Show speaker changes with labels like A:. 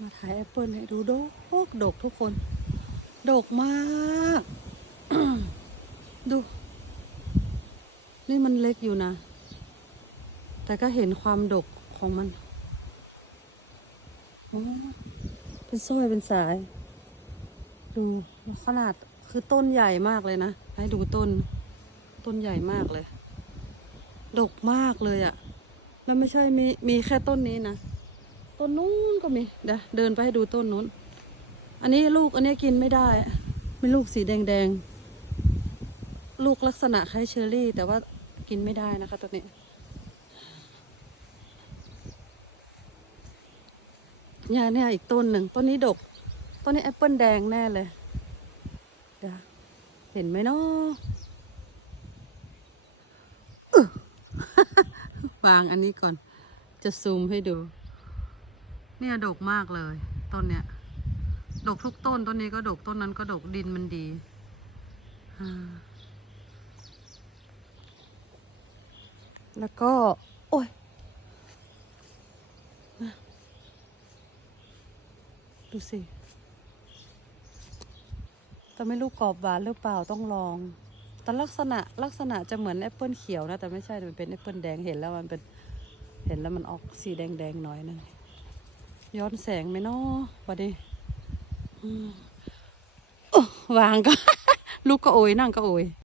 A: มาถ่ายแอปเปิลให้ดูดกดกทุกคน ดกมาก ดู นี่มันเล็กอยู่นะ แต่ก็เห็นความดกของมันโอ้เป็นสร้อยเป็นสาย ดูขนาดคือต้นใหญ่มากเลยนะ ให้ดูต้น ต้นใหญ่มากเลย ดกมากเลยอะ่ะ แล้วไม่ใช่มีมีแค่ต้นนี้นะ ต้นนู้นก็มีเดี๋ยวเดินไปให้ดูต้นนู้น อันนี้ลูกอันนี้กินไม่ได้เป็นลูกสีแดงแดงๆ ลูกลักษณะคล้ายเชอร์รี่ แต่ว่ากินไม่ได้นะคะตัวนี้เนี่ยเนี่ยอีกต้นหนึ่งต้นนี้ดก ต้นนี้แอปเปิลแดงแน่เลยเดี๋ยวเห็นไหมเนาะวางอันนี้ก่อนจะซูมให้ดู เนี่ยดกมากเลย ต้นเนี้ยดกทุกต้น ต้นนี้ก็ดกต้นนั้นก็ดกดินมันดีแล้วก็ โอ้ยดูสิ แต่ไม่รู้กรอบหวานหรือเปล่าต้องลอง แต่ลักษณะลักษณะจะเหมือนแอปเปิลเขียวนะ แต่ไม่ใช่ มันเป็นแอปเปิลแดง เห็นแล้วมันเป็น เห็นแล้วมันออกสีแดงๆหน่อยนึง ย้อนแสงไหมเนาะวัดดีวางก็ลูกก็โอยนั่งก็โอย